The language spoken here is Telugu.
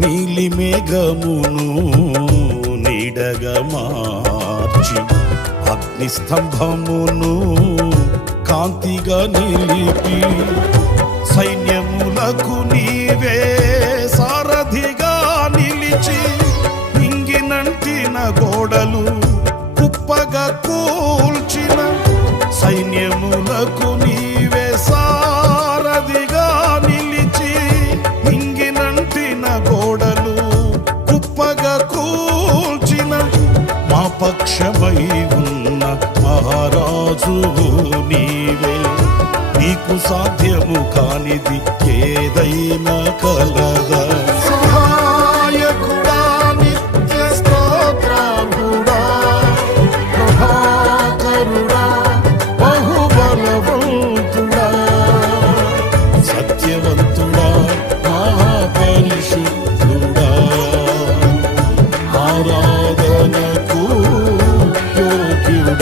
నీలి మేఘమును నీడగా మార్చి అగ్నిస్తంభమును కాంతిగా నిలిపి సైన్యములకు నీవే సారథిగా నిలిచి నింగినంటిన గోడలు కుప్పగా కూల్చిన సైన్యములకు నీవే సారథిగా నిలిచి నింగినంటిన గోడలు కుప్పగా కూల్చిన మా పక్షమై ఉన్న మహారాజువు నీవే. నీకు సాధ్యము కానిది ఏదైనా కలదా? సహాయకుడా, నిత్య స్తోత్రార్హుడా, ప్రభాకరుడా, బహుబలవంతుడా, సత్యవంతుడా, మహాపరిశుద్ధుడా, ఆరాధ